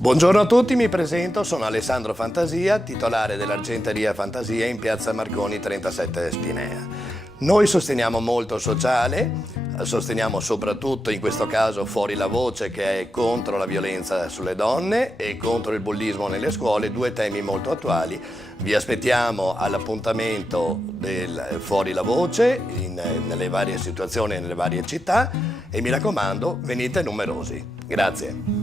Buongiorno a tutti, mi presento, sono Alessandro Fantasia, titolare dell'Argenteria Fantasia in piazza Marconi 37 Spinea. Noi sosteniamo molto il sociale, sosteniamo soprattutto in questo caso Fuori la Voce, che è contro la violenza sulle donne e contro il bullismo nelle scuole, due temi molto attuali. Vi aspettiamo all'appuntamento del Fuori la Voce nelle varie situazioni, nelle varie città, e mi raccomando, venite numerosi. Grazie.